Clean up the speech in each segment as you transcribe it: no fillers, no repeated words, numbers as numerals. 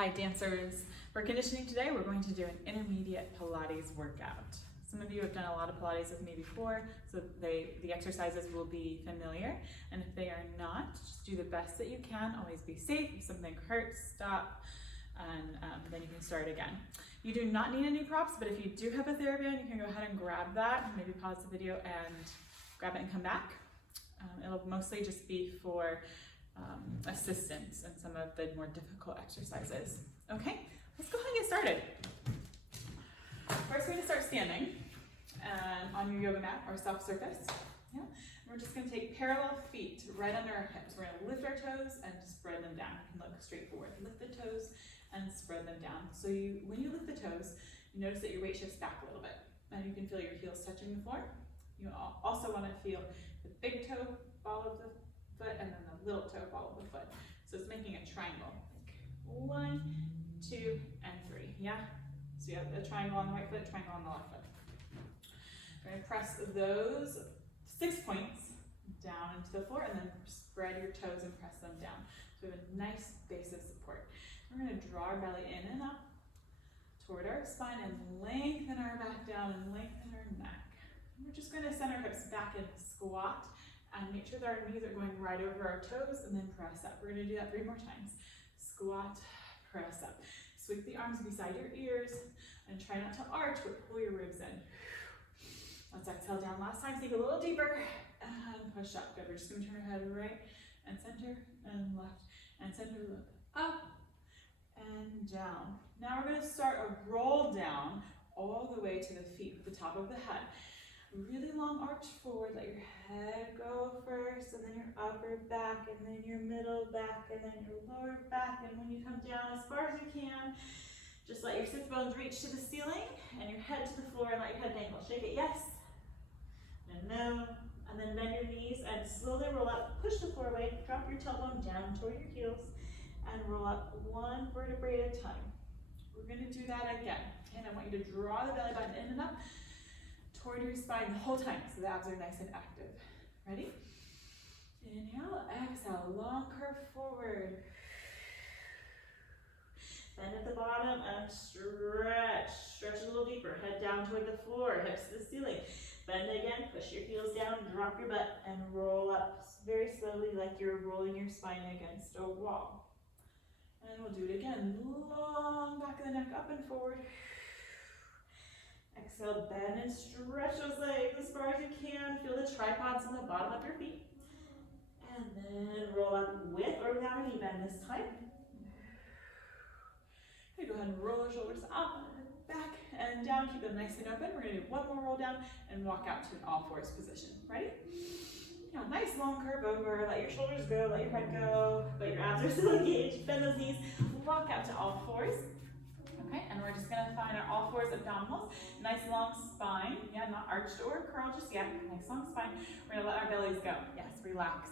Hi dancers. For conditioning today, we're going to do an intermediate Pilates workout. Some of you have done a lot of Pilates with me before, so the exercises will be familiar. And if they are not, just do the best that you can. Always be safe. If something hurts, stop, and then you can start again. You do not need any props, but if you do have a TheraBand, you can go ahead and grab that. Maybe pause the video and grab it and come back. It'll mostly just be for assistance in some of the more difficult exercises. Okay, let's go ahead and get started. First, we're going to start standing on your yoga mat or soft surface. Yeah. We're just going to take parallel feet right under our hips. We're going to lift our toes and spread them down. You can look straight forward. Lift the toes and spread them down. So when you lift the toes, you notice that your weight shifts back a little bit. And you can feel your heels touching the floor. You also want to feel the big toe follow the foot and then the little toe follow the foot. So it's making a triangle. Like 1, 2, and 3. Yeah? So you have a triangle on the right foot, triangle on the left foot. We're going to press those 6 points down into the floor and then spread your toes and press them down. So we have a nice base of support. We're going to draw our belly in and up toward our spine and lengthen our back down and lengthen our neck. And we're just going to send our hips back and squat and make sure that our knees are going right over our toes and then press up. We're going to do that 3 more times. Squat, press up. Sweep the arms beside your ears and try not to arch, but pull your ribs in. Let's exhale down. Last time, sink a little deeper and push up. Good. We're just going to turn our head right and center and left and center, look up and down. Now we're going to start a roll down all the way to the feet with the top of the head. Really long arch forward. Let your head go first, and then your upper back, and then your middle back, and then your lower back. And when you come down as far as you can, just let your sit bones reach to the ceiling and your head to the floor, and let your head dangle. Shake it, yes. And no. And then bend your knees and slowly roll up. Push the floor away. Drop your tailbone down toward your heels and roll up 1 vertebrae at a time. We're going to do that again. And I want you to draw the belly button in and up toward your spine the whole time, so the abs are nice and active. Ready? Inhale, exhale, long curve forward. Bend at the bottom and stretch. Stretch a little deeper. Head down toward the floor, hips to the ceiling. Bend again, push your heels down, drop your butt, and roll up very slowly like you're rolling your spine against a wall. And we'll do it again. Long back of the neck, up and forward. Exhale, bend and stretch those legs as far as you can. Feel the tripods on the bottom of your feet. And then roll up with or without a knee bend this time. Okay, go ahead and roll the shoulders up, back, and down. Keep them nice and open. We're going to do 1 more roll down and walk out to an all-fours position. Ready? Yeah, nice long curve over. Let your shoulders go, let your head go, but your abs are still engaged. Bend those knees. Walk out to all fours. Okay, and we're just going to find our all fours abdominals. Nice long spine. Yeah, not arched or curled just yet. Nice long spine. We're going to let our bellies go. Yes, relax.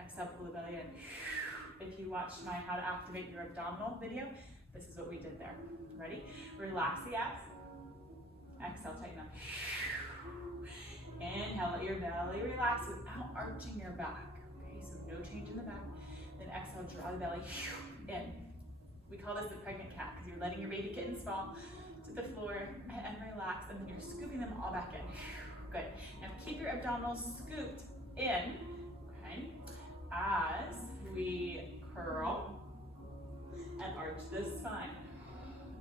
Exhale, pull the belly in. If you watched my How to Activate Your Abdominal video, this is what we did there. Ready? Relax the abs. Exhale, tighten them. Inhale, let your belly relax without arching your back. Okay, so no change in the back. Then exhale, draw the belly in. We call this the pregnant cat because you're letting your baby kittens fall to the floor and relax, and then you're scooping them all back in. Good. Now keep your abdominals scooped in, okay, as we curl and arch the spine.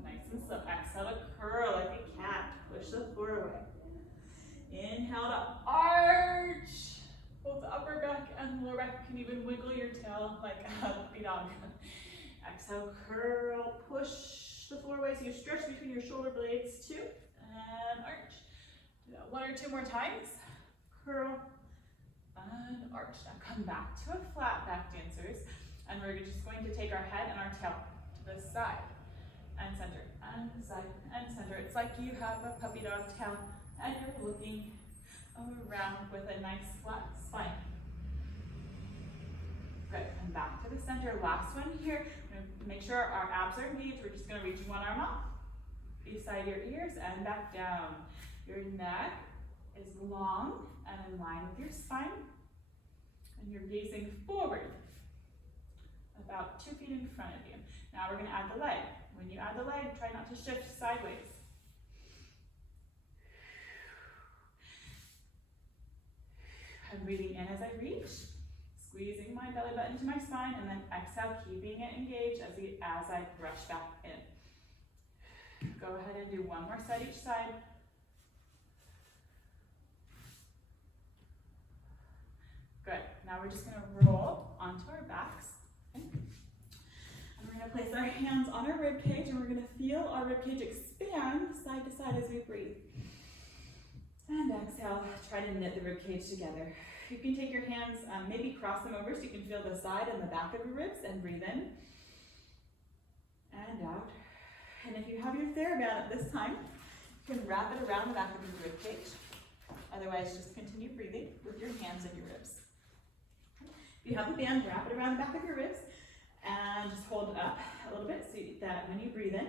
Nice and slow. Exhale to curl like a cat. Push the floor away. Inhale to arch. Both the upper back and lower back. You can even wiggle your tail like a puppy dog. Exhale, curl, push the floor away so you stretch between your shoulder blades too, and arch. Do that 1 or 2 more times. Curl and arch. Now come back to a flat back, dancers, and we're just going to take our head and our tail to the side and center, and side and center. It's like you have a puppy dog tail and you're looking around with a nice flat spine. Good, come back to the center. Last one here. We're going to make sure our abs are engaged. We're just going to reach one arm up beside your ears and back down. Your neck is long and in line with your spine. And you're gazing forward. about 2 feet in front of you. Now we're going to add the leg. When you add the leg, try not to shift sideways. I'm breathing in as I reach, squeezing my belly button to my spine, and then exhale, keeping it engaged as I brush back in. Go ahead and do one more set each side. Good. Now we're just going to roll onto our backs. Okay. And we're going to place our hands on our rib cage, and we're going to feel our rib cage expand side to side as we breathe. And exhale, try to knit the rib cage together. You can take your hands, maybe cross them over so you can feel the side and the back of your ribs, and breathe in and out. And if you have your TheraBand at this time, you can wrap it around the back of your rib cage. Otherwise, just continue breathing with your hands and your ribs. If you have the band, wrap it around the back of your ribs and just hold it up a little bit so that when you breathe in,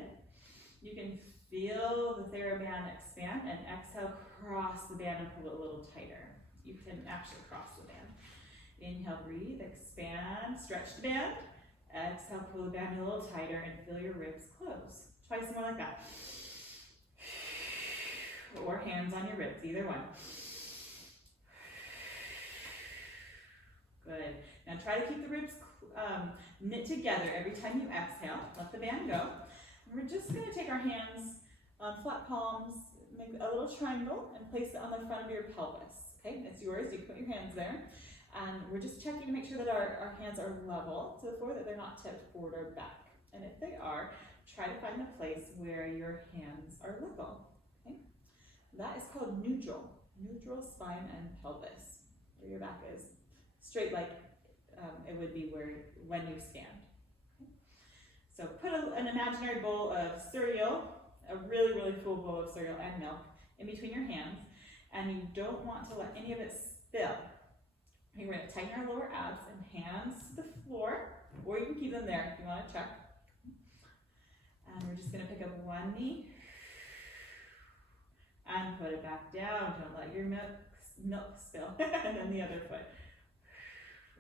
you can feel the TheraBand expand, and exhale, cross the band and pull it a little tighter. You can actually cross the band. Inhale, breathe, expand, stretch the band. Exhale, pull the band a little tighter and feel your ribs close. Try some more like that. Or hands on your ribs, either one. Good. Now try to keep the ribs knit together every time you exhale. Let the band go. And we're just going to take our hands on flat palms, make a little triangle, and place it on the front of your pelvis. Okay, it's yours. You can put your hands there. And we're just checking to make sure that our hands are level to the floor, that they're not tipped forward or back. And if they are, try to find a place where your hands are level. Okay? That is called neutral. Neutral spine and pelvis, where your back is straight like it would be when you stand. Okay? So put an imaginary bowl of cereal, a really, really full bowl of cereal and milk in between your hands, and you don't want to let any of it spill. We're going to tighten our lower abs and hands to the floor, or you can keep them there if you want to check. And we're just going to pick up one knee and put it back down. Don't let your milk spill. And then the other foot.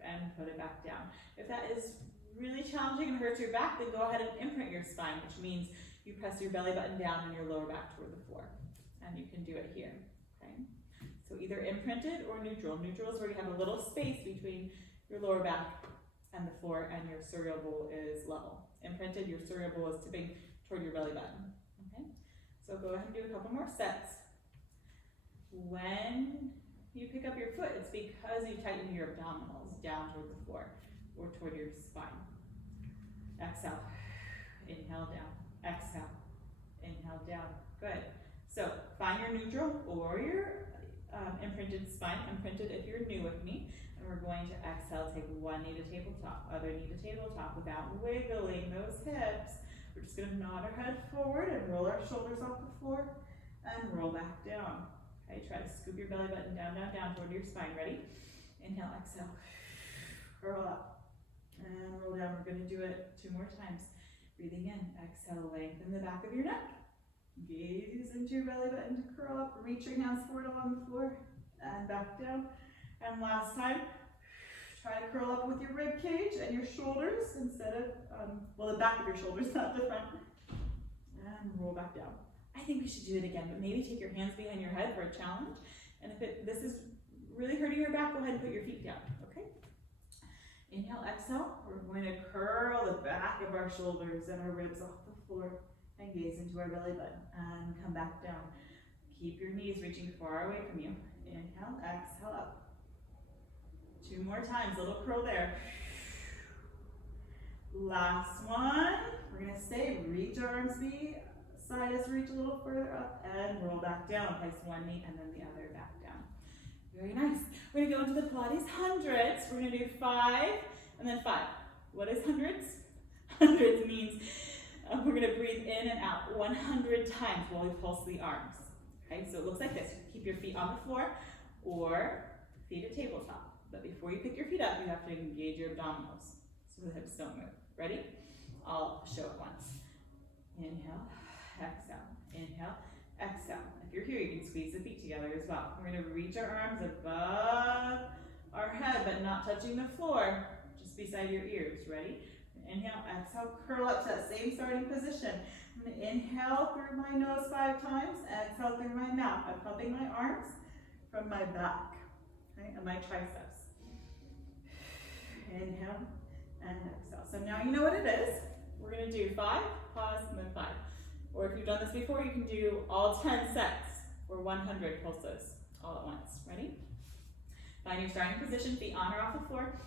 And put it back down. If that is really challenging and hurts your back, then go ahead and imprint your spine, which means you press your belly button down and your lower back toward the floor. And you can do it here. Okay? So either imprinted or neutral. Neutral is where you have a little space between your lower back and the floor, and your cereal bowl is level. Imprinted, your cereal bowl is tipping toward your belly button. Okay? So go ahead and do a couple more sets. When you pick up your foot, it's because you tighten your abdominals down toward the floor or toward your spine. Exhale. Inhale down. Exhale. Inhale down. Good. So find your neutral or your imprinted spine. Imprinted if you're new with me. And we're going to exhale, take one knee to tabletop, other knee to tabletop without wiggling those hips. We're just going to nod our head forward and roll our shoulders off the floor and roll back down. Okay, try to scoop your belly button down, down, down toward your spine. Ready? Inhale, exhale. Curl up and roll down. We're going to do it 2 more times. Breathing in, exhale, lengthen the back of your neck. Gaze into your belly button to curl up. Reach your hands forward along the floor and back down. And last time, try to curl up with your rib cage and your shoulders instead of, the back of your shoulders, not the front. And roll back down. I think we should do it again, but maybe take your hands behind your head for a challenge. And if this is really hurting your back, go ahead and put your feet down, okay? Inhale, exhale. We're going to curl the back of our shoulders and our ribs off the floor and gaze into our belly button and come back down. Keep your knees reaching far away from you. Inhale, exhale, up. 2 more times, little curl there. Last one. We're going to stay, reach our arms side us, reach a little further up and roll back down. Place one knee and then the other back down. Very nice. We're going to go into the Pilates hundreds. We're going to do 5 and then 5. What is hundreds? Hundreds means we're going to breathe in and out 100 times while we pulse the arms. Okay, so it looks like this. Keep your feet on the floor or feet at tabletop. But before you pick your feet up, you have to engage your abdominals so the hips don't move. Ready? I'll show it once. Inhale, exhale, inhale, exhale. If you're here, you can squeeze the feet together as well. We're going to reach our arms above our head, but not touching the floor, just beside your ears. Ready? Inhale, exhale, curl up to that same starting position. I'm going to inhale through my nose 5 times, exhale through my mouth. I'm pumping my arms from my back, okay, and my triceps. Inhale and exhale. So now you know what it is. We're going to do 5, pause, and then 5. Or if you've done this before, you can do all 10 sets or 100 pulses all at once. Ready? Find your starting position, feet on or off the floor.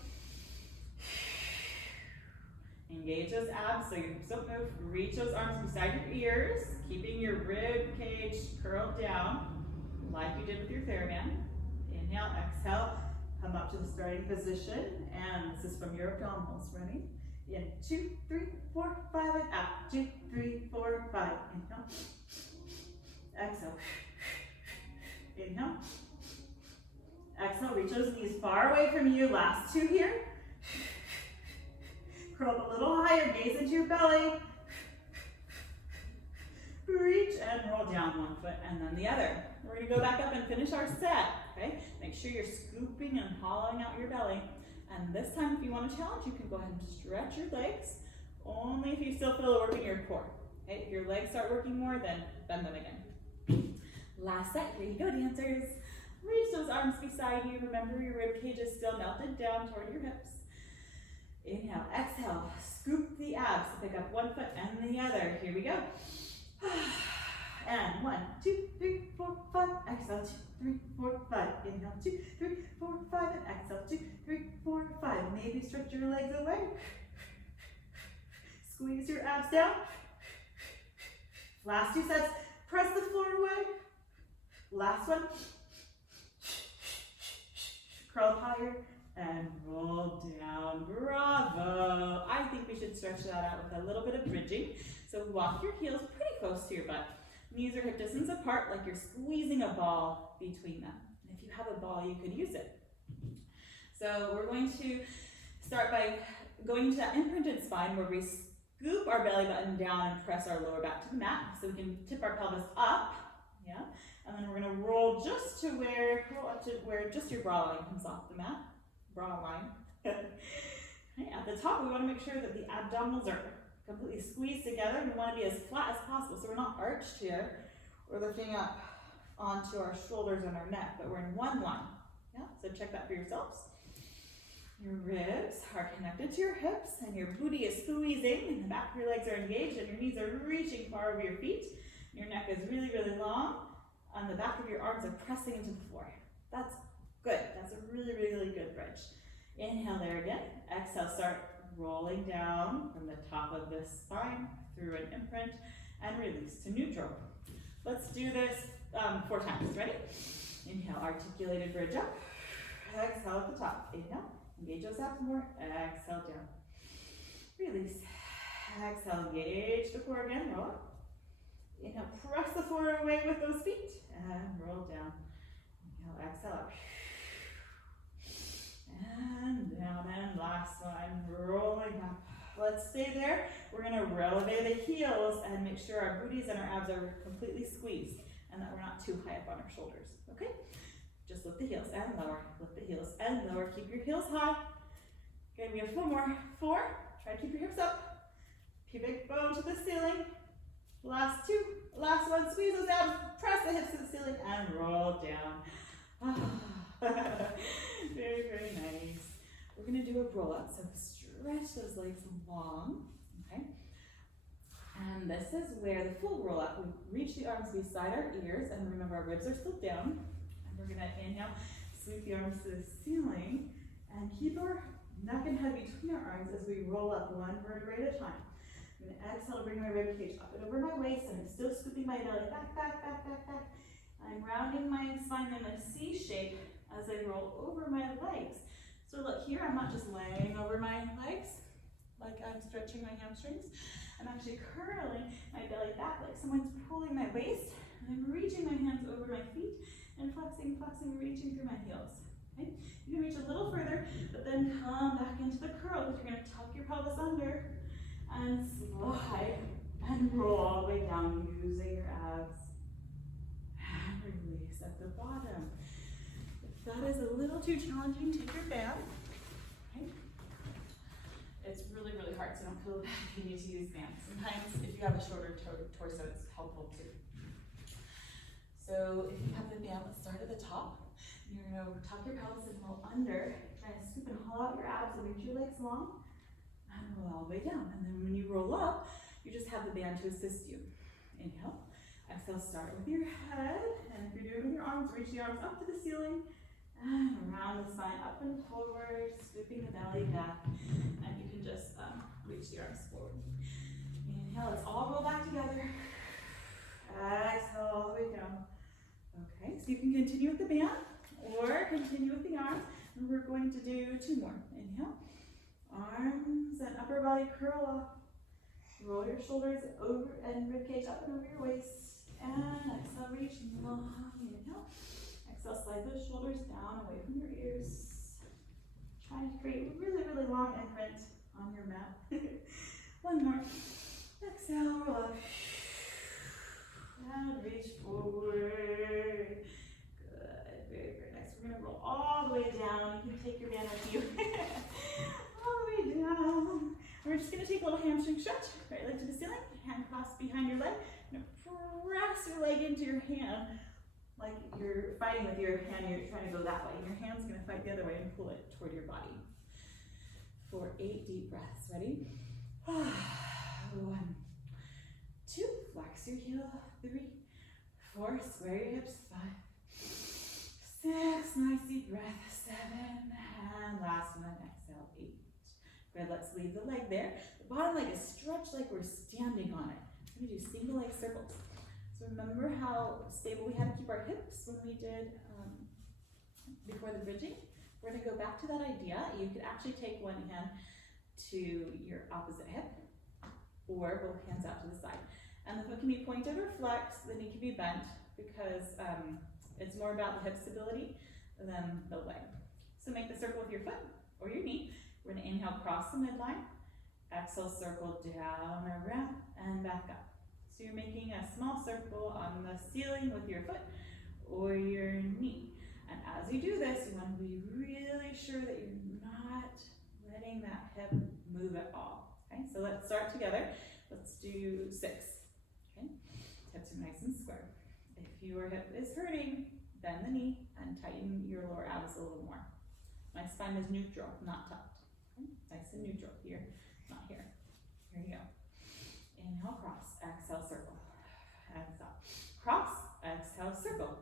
Engage those abs so your hips don't move. Reach those arms beside your ears, keeping your rib cage curled down like you did with your TheraBand. Inhale, exhale, come up to the starting position, and this is from your abdominals. Ready? In 2, 3, 4, 5, and out. 2, 3, 4, 5. Inhale. Exhale. Inhale. Exhale, reach those knees far away from you. Last 2 here. Curl up a little higher, gaze into your belly. Reach and roll down 1 foot and then the other. We're going to go back up and finish our set, okay? Make sure you're scooping and hollowing out your belly. And this time, if you want a challenge, you can go ahead and stretch your legs, only if you still feel it working your core. Okay? If your legs start working more, then bend them again. Last set, here you go, dancers. Reach those arms beside you. Remember, your rib cage is still melted down toward your hips. Inhale, exhale, scoop the abs. Pick up 1 foot and the other. Here we go. And 1, 2, 3, 4, 5. Exhale, 2, 3, 4, 5. Inhale, 2, 3, 4, 5. And exhale, 2, 3, 4, 5. Maybe stretch your legs away. Squeeze your abs down. Last 2 sets. Press the floor away. Last one. Curl higher and roll down. Bravo. I think we should stretch that out with a little bit of bridging. So walk your heels pretty close to your butt. Knees are hip distance apart, like you're squeezing a ball between them. And if you have a ball, you could use it. So we're going to start by going to that imprinted spine where we scoop our belly button down and press our lower back to the mat so we can tip our pelvis up. Yeah. And then we're going to roll just to where, just your bra line comes off the mat. Bra line. Okay, at the top, we want to make sure that the abdominals are completely squeezed together, and we want to be as flat as possible. So we're not arched here or lifting up onto our shoulders and our neck, but we're in one line. Yeah, so check that for yourselves. Your ribs are connected to your hips, and your booty is squeezing, and the back of your legs are engaged, and your knees are reaching far over your feet. Your neck is really, really long, and the back of your arms are pressing into the floor. That's good. That's a really, really good bridge. Inhale there again. Exhale, start rolling down from the top of the spine through an imprint and release to neutral. Let's do this 4 times. Ready? Inhale, articulated bridge up. Exhale at the top. Inhale, engage those abs more. Exhale down. Release. Exhale, engage the core again. Roll up. Inhale, press the floor away with those feet and roll down. Inhale, exhale up. And down, and last one, rolling up. Let's stay there. We're going to elevate the heels and make sure our booties and our abs are completely squeezed and that we're not too high up on our shoulders. Okay? Just lift the heels and lower. Lift the heels and lower. Keep your heels high. Okay, we have 4 more. 4. Try to keep your hips up. Pubic bone to the ceiling. Last 2. Last one. Squeeze those abs. Press the hips to the ceiling and roll down. Very, very nice. We're going to do a roll up. So stretch those legs long. Okay. And this is where the full roll up. We reach the arms beside our ears, and remember our ribs are still down. And we're going to inhale, sweep the arms to the ceiling, and keep our neck and head between our arms as we roll up 1 vertebrae at a time. I'm going to exhale to bring my rib cage up and over my waist, and I'm still scooping my belly back, back, back, back, back. I'm rounding my spine in a C shape as I roll over my legs. So look here, I'm not just laying over my legs like I'm stretching my hamstrings. I'm actually curling my belly back like someone's pulling my waist, and I'm reaching my hands over my feet and flexing, flexing, reaching through my heels. Okay? You can reach a little further, but then come back into the curl because you're going to tuck your pelvis under and slide and roll all the way down using your abs. And release at the bottom. If that is a little too challenging, take your band. Okay. It's really, really hard, so don't feel bad if you need to use bands. Sometimes if you have a shorter torso, it's helpful too. So if you have the band, let's start at the top. You're gonna tuck your pelvis and roll under. Try to scoop and hollow out your abs and reach your legs long. And roll all the way down. And then when you roll up, you just have the band to assist you. Inhale. Exhale, start with your head. And if you're doing it with your arms, reach the arms up to the ceiling. And around the spine, up and forward, scooping the belly back. And you can just reach the arms forward. Inhale, let's all roll back together. Exhale, all the way down. Okay, so you can continue with the band or continue with the arms. And we're going to do 2 more. Inhale. Arms and upper body curl up. Roll your shoulders over and ribcage up and over your waist. And exhale, reach long. Inhale. Exhale, slide those shoulders down away from your ears. Try to create a really, really long imprint on your mat. 1 more. Exhale, roll up. And reach forward. Good, very, very nice. We're gonna roll all the way down. You can take your band with you. All the way down. We're just gonna take a little hamstring stretch. Right leg to the ceiling, hand crossed behind your leg. You're gonna press your leg into your hand. Like you're fighting with your hand, you're trying to go that way. And your hand's gonna fight the other way and pull it toward your body. For 8 deep breaths. Ready? 1, 2, flex your heel. 3, 4, square your hips. 5, 6, nice deep breath. 7, and last one, exhale, 8. Good, let's leave the leg there. The bottom leg is stretched like we're standing on it. We're gonna do single leg circles. So remember how stable we had to keep our hips when we did before the bridging? We're gonna go back to that idea. You could actually take one hand to your opposite hip or both hands out to the side. And the foot can be pointed or flexed, the knee can be bent because it's more about the hip stability than the leg. So make the circle with your foot or your knee. We're gonna inhale, cross the midline. Exhale, circle down, around, and back up. So you're making a small circle on the ceiling with your foot or your knee. And as you do this, you want to be really sure that you're not letting that hip move at all. Okay, so let's start together. Let's do 6. Okay, hips are nice and square. If your hip is hurting, bend the knee and tighten your lower abs a little more. My spine is neutral, not tucked. Okay? Nice and neutral here, not here. Here you go. Inhale, cross, exhale, circle. Exhale, cross, exhale, circle.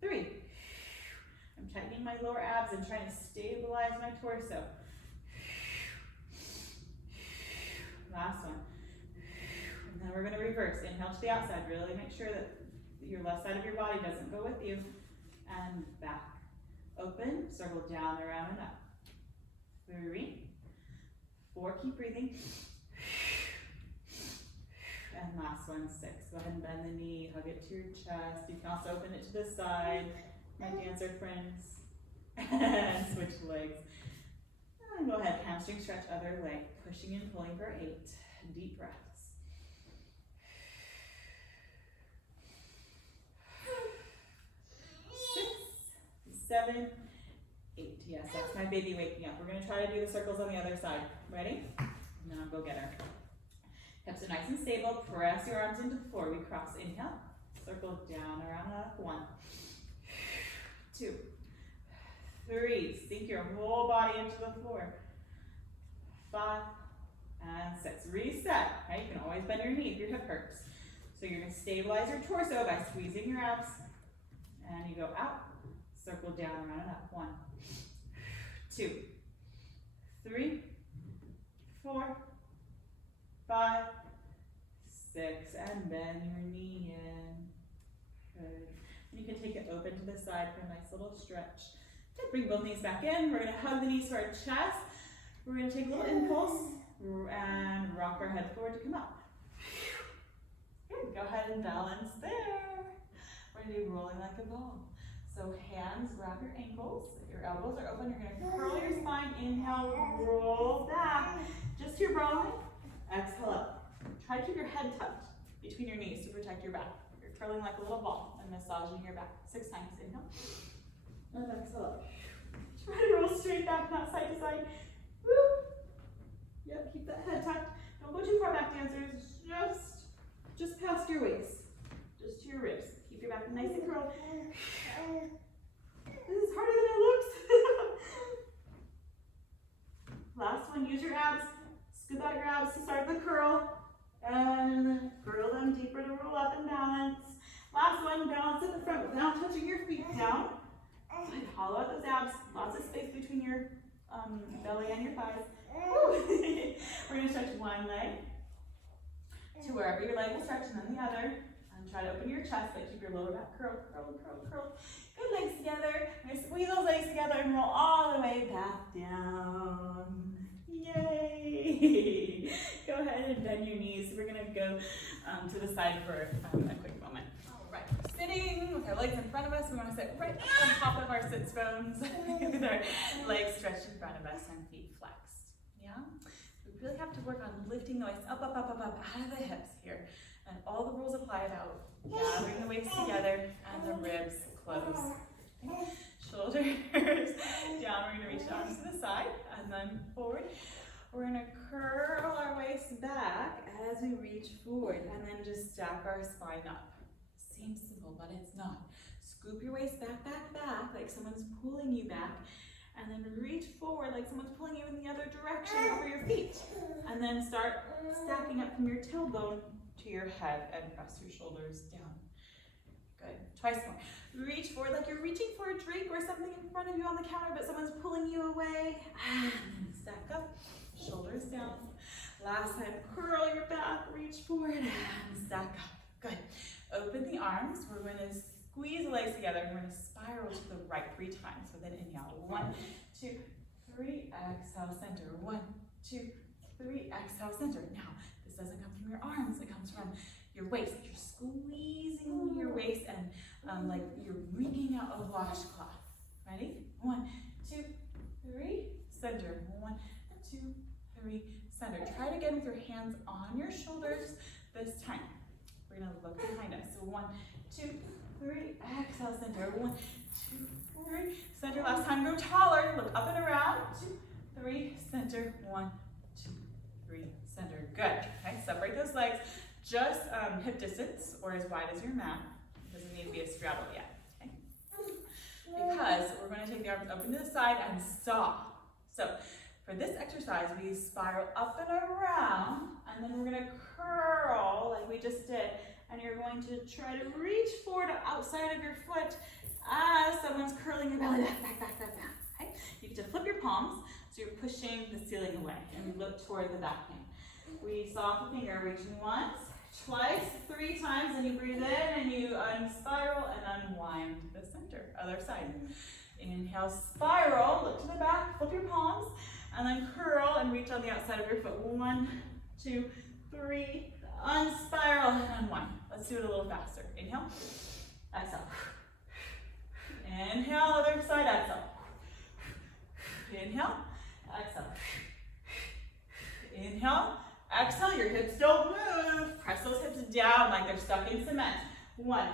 3. I'm tightening my lower abs and trying to stabilize my torso. Last one. And then we're going to reverse. Inhale to the outside. Really make sure that your left side of your body doesn't go with you. And back. Open, circle down, around, and up. 3, 4, keep breathing. And last one, 6. Go ahead and bend the knee, hug it to your chest. You can also open it to the side, my dancer friends. And switch legs. And go ahead, hamstring stretch, other leg. Pushing and pulling for 8 deep breaths. 6, 7, 8. Yes, that's my baby waking up. We're going to try to do the circles on the other side. Ready? And then I'll go get her. Hips are nice and stable. Press your arms into the floor. We cross. Inhale. Circle down, around, up. 1, 2, 3. Sink your whole body into the floor. 5, and 6. Reset. Right? You can always bend your knee if your hip hurts. So you're going to stabilize your torso by squeezing your abs. And you go out. Circle down, around, and up. 1, 2, 3, 4, 5, 6, and bend your knee in. Good. You can take it open to the side for a nice little stretch. Good. Bring both knees back in. We're going to hug the knees to our chest. We're going to take a little impulse and rock our head forward to come up. Good. Go ahead and balance there. We're going to be rolling like a ball. So hands grab your ankles. Your elbows are open. You're going to curl your spine. Inhale, roll back. Just your brow line. Exhale up. Try to keep your head tucked between your knees to protect your back. You're curling like a little ball and massaging your back. 6 times. Inhale. And exhale up. Try to roll straight back, not side to side. Woo. Yep, keep that head tucked. Don't go too far back, dancers. Just past your waist. Just to your ribs. Keep your back nice and curled. This is harder than it looks. Last one, use your abs. Scoop out your abs to start the curl. And then curl them deeper to roll up and balance. Last one, balance in the front without touching your feet down. Good. Hollow out those abs. Lots of space between your belly and your thighs. We're going to stretch one leg to wherever your leg will stretch, and then the other. And try to open your chest, but keep your lower back curled, curled, curled, curled. Good, legs together. We're going to squeeze those legs together and roll all the way back down. Yay! Go ahead and bend your knees. We're going to go to the side for a quick moment. All right, sitting with our legs in front of us. We want to sit right on top of our sits bones with our legs stretched in front of us and feet flexed. Yeah? We really have to work on lifting the waist up, up, up, up, up, out of the hips here. And all the rules apply about gathering the waist together and the ribs close. Okay. Shoulders down. We're going to reach the arms to the side and then forward. We're going to curl our waist back as we reach forward and then just stack our spine up. Seems simple, but it's not. Scoop your waist back, back, back, like someone's pulling you back. And then reach forward like someone's pulling you in the other direction over your feet. And then start stacking up from your tailbone to your head and press your shoulders down. Good. Twice more. Reach forward like you're reaching for a drink or something in front of you on the counter, but someone's pulling you away. And stack up, shoulders down. Last time, curl your back, reach forward, and stack up. Good. Open the arms. We're going to squeeze the legs together. We're going to spiral to the right 3 times. So then inhale. 1, 2, 3. Exhale, center. 1, 2, 3. Exhale, center. Now, this doesn't come from your arms. It comes from your waist. You're squeezing your waist and like you're wringing out a washcloth. Ready? 1, 2, 3. Center. 1, 2, 3. Center. Try it again with your hands on your shoulders this time. We're going to look behind us. So 1, 2, 3. Exhale, center. 1, 2, 3. Center. Last time, go taller. Look up and around. 2, 3. Center. 1, 2, 3. Center. Good. Okay, separate those legs. Just hip distance or as wide as your mat. It doesn't need to be a straddle yet. Okay? Because we're going to take the arms up into the side and stop. So for this exercise, we spiral up and around, and then we're going to curl like we just did. And you're going to try to reach forward outside of your foot as someone's curling your belly back, back, back, back, back. Okay? You get to flip your palms so you're pushing the ceiling away and look toward the back knee. We soft the finger, reaching once, twice, 3 times, and you breathe in and you unspiral and unwind the center, other side. Inhale, spiral, look to the back, flip your palms, and then curl and reach on the outside of your foot. 1, 2, 3, unspiral and unwind. Let's do it a little faster. Inhale, exhale. Inhale, other side, exhale. Inhale, exhale. Inhale, exhale, your hips don't move. Press those hips down like they're stuck in cement. 1,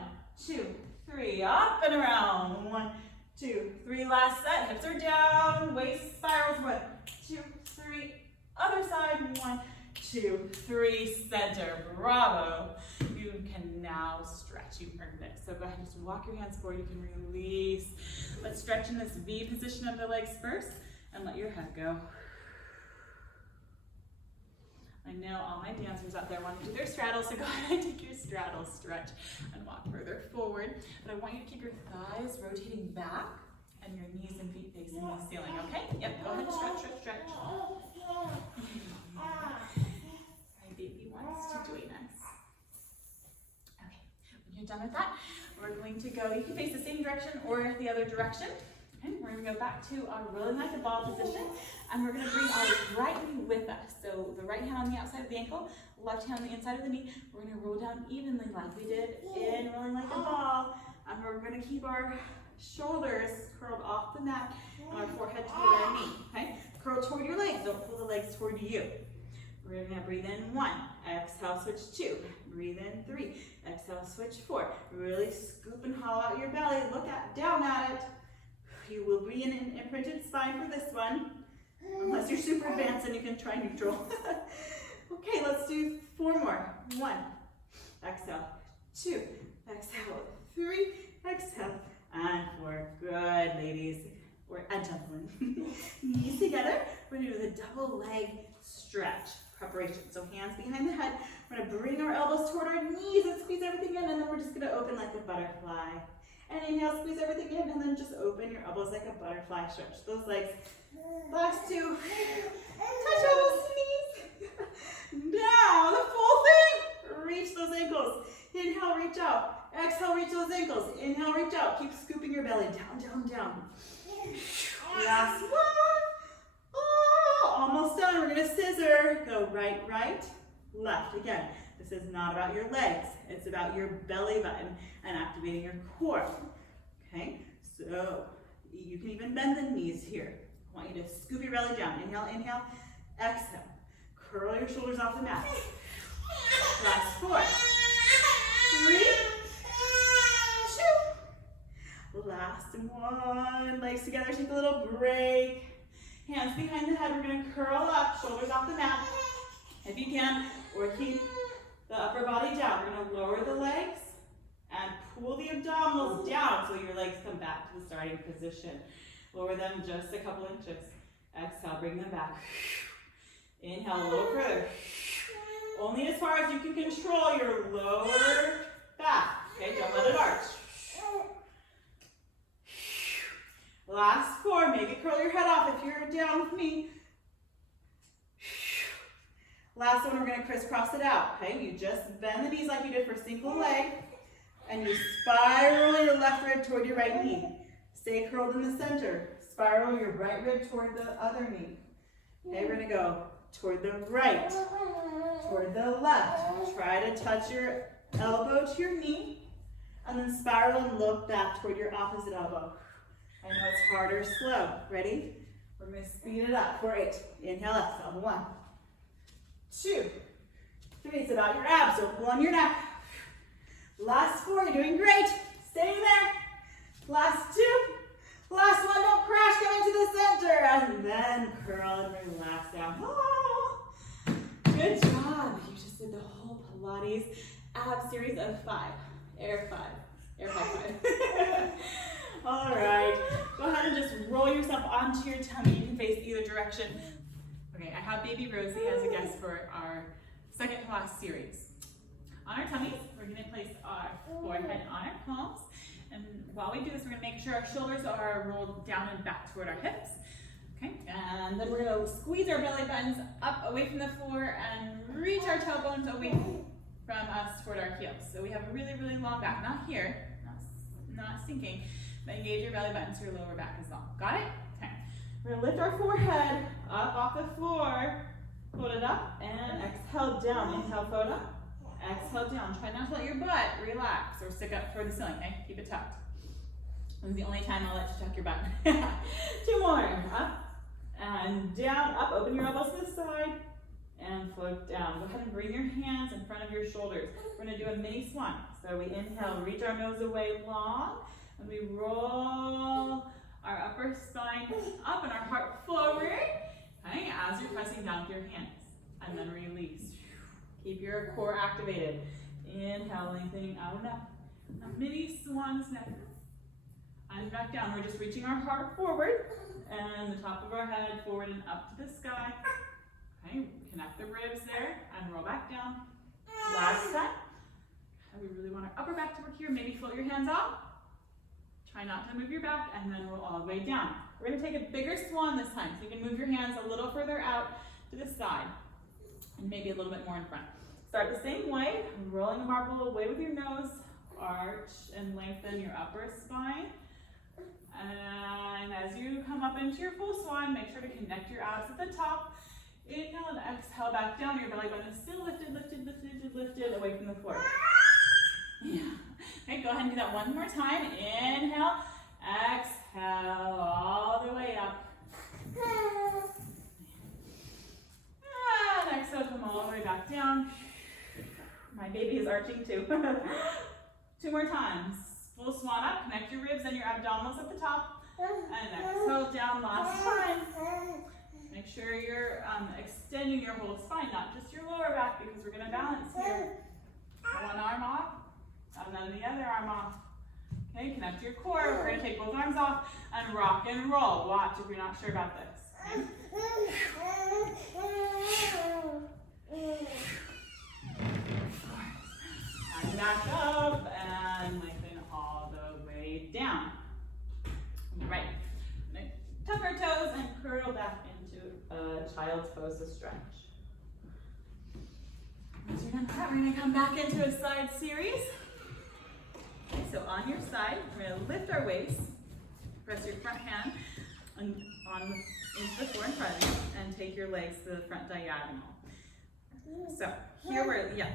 2, 3, up and around. 1, 2, 3, last set. Hips are down, waist spirals. 1, 2, 3, other side. 1, 2, 3, center. Bravo. You can now stretch. You earned it. So go ahead and just walk your hands forward. You can release. Let's stretch in this V position of the legs first and let your head go. I know all my dancers out there want to do their straddle, so go ahead and take your straddle stretch and walk further forward. But I want you to keep your thighs rotating back and your knees and feet facing the ceiling, okay? Yep, go ahead and stretch, stretch, stretch. My baby wants to join us. Okay, when you're done with that, we're going to go, you can face the same direction or the other direction. Okay, we're going to go back to our rolling like a ball position, and we're going to bring our right knee with us. So the right hand on the outside of the ankle, left hand on the inside of the knee. We're going to roll down evenly like we did in rolling like a ball, and we're going to keep our shoulders curled off the mat and our forehead toward our knee. Okay, curl toward your legs. Don't pull the legs toward you. We're going to breathe in 1, exhale, switch 2, breathe in 3, exhale, switch 4. Really scoop and hollow out your belly. Look down at it. You will be in an imprinted spine for this one. Unless you're super advanced and you can try neutral. Okay, let's do 4 more. 1, exhale, 2, exhale, 3, exhale, and 4. Good, ladies, and gentlemen. Knees together. We're gonna do the double leg stretch preparation. So hands behind the head. We're gonna bring our elbows toward our knees and squeeze everything in, and then we're just gonna open like a butterfly. And inhale, squeeze everything in, and then just open your elbows like a butterfly. Stretch those legs. Last 2. Touch elbows to knees. Now, the full thing. Reach those ankles. Inhale, reach out. Exhale, reach those ankles. Inhale, reach out. Keep scooping your belly down, down, down. Last one. Oh, almost done. We're gonna scissor. Go right, right, left. Again, this is not about your legs. It's about your belly button and activating your core. Okay, so you can even bend the knees here. I want you to scoop your belly down. Inhale, inhale, exhale. Curl your shoulders off the mat. Last 4, 3, 2. Last one. Legs together, take a little break. Hands behind the head, we're gonna curl up, shoulders off the mat, if you can, or keep the upper body down. We're gonna lower the legs and pull the abdominals down so your legs come back to the starting position. Lower them just a couple inches. Exhale, bring them back. Inhale a little further. Only as far as you can control your lower back. Okay, don't let it arch. Last 4, maybe curl your head off if you're down with me. Last one, we're gonna crisscross it out, okay? You just bend the knees like you did for single leg, and you spiral your left rib toward your right knee. Stay curled in the center. Spiral your right rib toward the other knee. Okay, we're gonna go toward the right, toward the left. Try to touch your elbow to your knee, and then spiral and look back toward your opposite elbow. I know it's hard or slow. Ready? We're going to speed it up. 4, 8. Inhale, exhale. 1, 2, 3. It's about your abs, so pull on your neck. Last 4. You're doing great. Stay there. Last 2. Last one. Don't crash. Come into the center. And then curl and relax down. Oh, good job. You just did the whole Pilates ab series of 5. Air 5. Air 5. All right, go ahead and just roll yourself onto your tummy. You can face either direction. Okay, I have baby Rosie as a guest for our second class series. On our tummies, we're gonna place our forehead on our palms. And while we do this, we're gonna make sure our shoulders are rolled down and back toward our hips. Okay, and then we're gonna squeeze our belly buttons up away from the floor and reach our tailbones away from us toward our heels. So we have a really, really long back, not here, not sinking. But engage your belly button so your lower back is long. Got it? Okay. We're gonna lift our forehead up off the floor, float it up, and exhale down. Inhale, float up. Exhale down. Try not to let your butt relax or stick up toward the ceiling, okay? Keep it tucked. This is the only time I'll let you tuck your butt. 2 more. Up and down. Up. Open your elbows to the side and float down. Go ahead and bring your hands in front of your shoulders. We're gonna do a mini swan. So we inhale, reach our nose away long. And we roll our upper spine up and our heart forward, okay, as you're pressing down with your hands. And then release. Keep your core activated. Inhale, lengthening out and up. A mini swan's neck. And back down. We're just reaching our heart forward and the top of our head forward and up to the sky. Okay, connect the ribs there and roll back down. Last time. And we really want our upper back to work here. Maybe float your hands off. Try not to move your back and then roll all the way down. We're going to take a bigger swan this time. So you can move your hands a little further out to the side and maybe a little bit more in front. Start the same way, rolling the marble away with your nose, arch and lengthen your upper spine. And as you come up into your full swan, make sure to connect your abs at the top. Inhale and exhale back down. Your belly button is still lifted, lifted, lifted, lifted away from the floor. Yeah. Okay, go ahead and do that one more time. Inhale, exhale, all the way up. And exhale, come all the way back down. My baby is arching too. 2 more times. Full swan up, connect your ribs and your abdominals at the top. And exhale down last time. Make sure you're extending your whole spine, not just your lower back, because we're going to balance here. One arm off, and then the other arm off. Okay, connect your core. We're going to take both arms off and rock and roll. Watch if you're not sure about this. And back up and lengthen all the way down. Right. Tuck our toes and curl back into a child's pose to stretch. Once you're done with that, we're going to come back into a side series. Okay, so on your side, we're going to lift our waist, press your front hand into the floor in front of you, and take your legs to the front diagonal. So here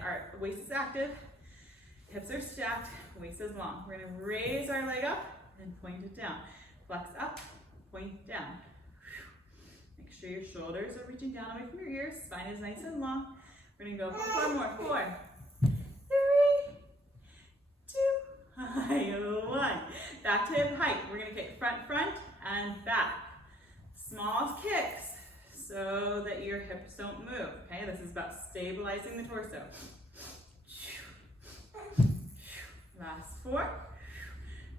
our waist is active, hips are stacked, waist is long. We're going to raise our leg up and point it down. Flex up, point down. Make sure your shoulders are reaching down away from your ears. Spine is nice and long. We're going to go 4 more. 4, 3, 2, 1. Back to hip height. We're going to kick front, and back. Small kicks so that your hips don't move. Okay, this is about stabilizing the torso. Last 4,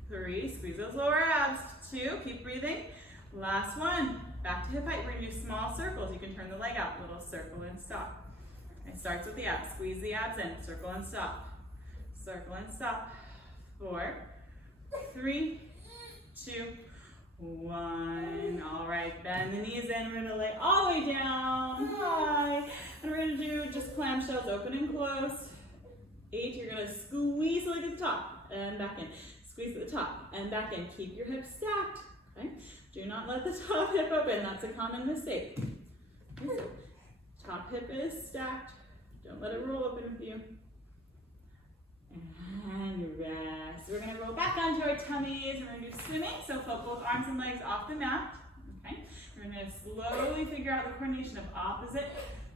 3, squeeze those lower abs. 2, keep breathing. Last 1, back to hip height. We're going to do small circles. You can turn the leg out, little circle and stop. It starts with the abs. Squeeze the abs in, circle and stop. Circle and stop. 4, 3, 2, 1. All right, bend the knees in. We're going to lay all the way down, high. And we're going to do just clamshells, open and close. 8, you're going to squeeze the leg at the top and back in. Squeeze at the top and back in. Keep your hips stacked. Okay? Do not let the top hip open. That's a common mistake. Okay, so top hip is stacked. Don't let it roll open with you. And rest. We're going to roll back onto our tummies. We're going to do swimming. So flip both arms and legs off the mat. Okay? We're going to slowly figure out the coordination of opposite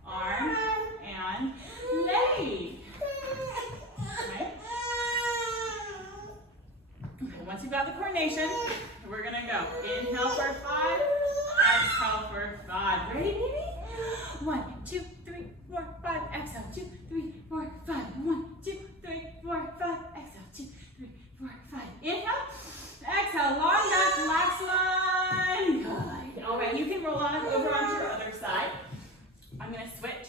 arm and leg. Okay? Once you've got the coordination, we're going to go. Inhale for 5. Exhale for 5. Ready, baby? 1, 2, 3, 4, 5. Exhale. 2, 3, 4, 5. 1, 2, 3, 4, 5. Exhale. 2, 3, 4, 5. Inhale. Exhale. Long back. Last one. Good. All right. You can roll on over onto your other side. I'm going to switch.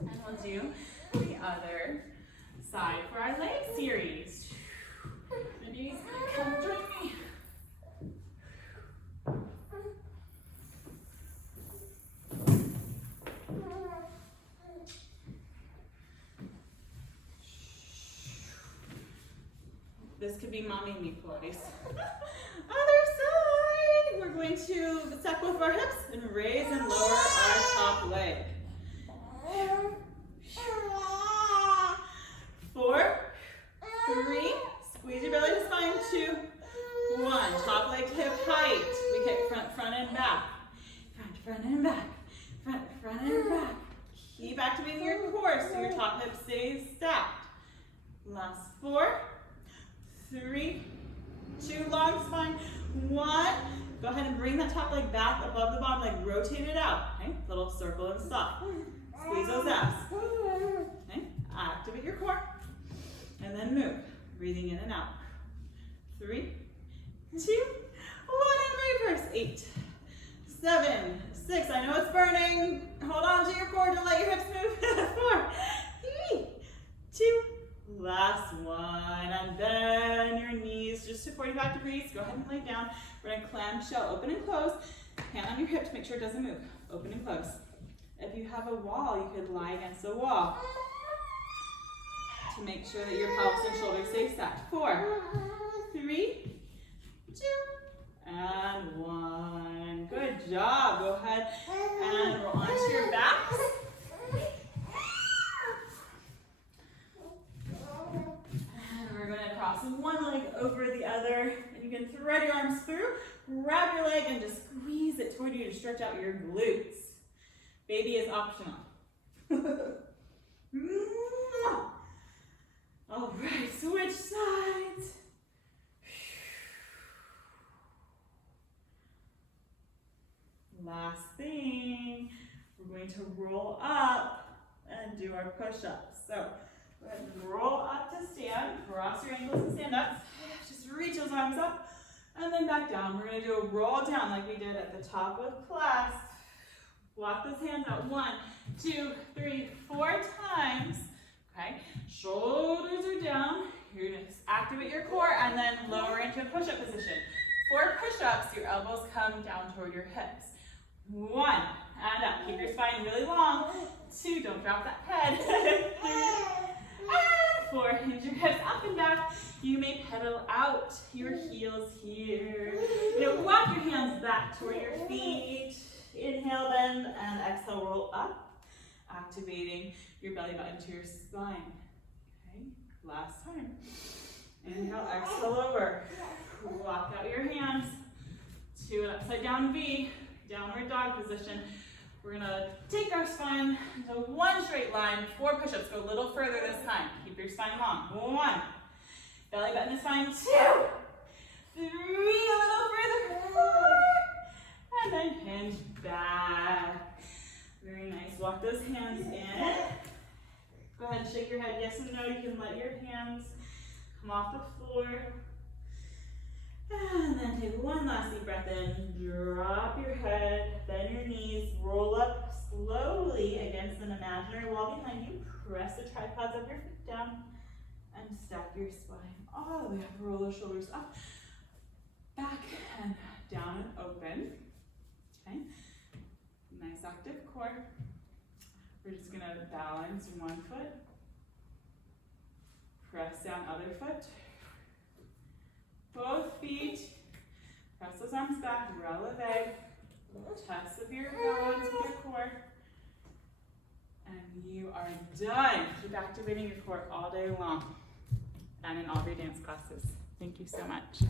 And we'll do the other side for our leg series. Ladies, come join me. This could be mommy and me Pilates. Other side. We're going to stack both of our hips and raise and lower our top leg. 4, 3, squeeze your belly to spine. 2, 1. Top leg to hip height. We kick front and back. Front and back. Front and back. Keep activating your core so your top hip stays stacked. Last 4, 3, 2, long spine. 1. Go ahead and bring that top leg back above the bottom leg. Rotate it out. Okay? Little circle and stop. Squeeze those abs. Okay? Activate your core. And then move. Breathing in and out. 3, 2, 1, and reverse. 8, 7, 6. I know it's burning. Hold on to your core. Don't let your hips move. 4, 3, 2, last one. And bend your knees just to 45 degrees. Go ahead and lay down. We're going to clamshell, open and close. Hand on your hip to make sure it doesn't move. Open and close. If you have a wall, you could lie against the wall to make sure that your pelvis and shoulders stay stacked. 4, 3, 2, and 1. Good job. Go ahead and roll onto your backs. And we're going to cross one leg over the other. And you can thread your arms through, grab your leg, and just squeeze it toward you to stretch out your glutes. Baby is optional. All right, switch sides. Last last thing, we're going to roll up and do our push-ups. So go ahead and roll up to stand, cross your ankles and stand up. Just reach those arms up and then back down. We're going to do a roll down like we did at the top of class. Walk those hands out 1, 2, 3, 4 times. Okay, shoulders are down. You're going to activate your core and then lower into a push-up position. For push-ups, your elbows come down toward your hips. 1, and up. Keep your spine really long. 2, don't drop that head. 3, and 4, hinge your hips up and back. You may pedal out your heels here. Walk your hands back toward your feet. Inhale, bend, and exhale, roll up, activating your belly button to your spine. Okay, last time. Inhale, exhale over. Walk out your hands to an upside down V, downward dog position. We're gonna take our spine into one straight line, 4 push-ups. Go a little further this time. Keep your spine long. 1, belly button is fine. 2, 3, a little further. 4, and then hinge back. Very nice. Walk those hands in. Go ahead and shake your head yes and no. You can let your hands come off the floor. And then take one last deep breath in. Drop your head, bend your knees, roll up slowly against an imaginary wall behind you. Press the tripods of your feet down and stack your spine all the way up. Roll those shoulders up, back, and down and open. Okay, nice active core. We're just gonna balance one foot, press down other foot, both feet, press those arms back, releve, test of your balance with your core, and you are done. Keep activating your core all day long and in all of your dance classes. Thank you so much.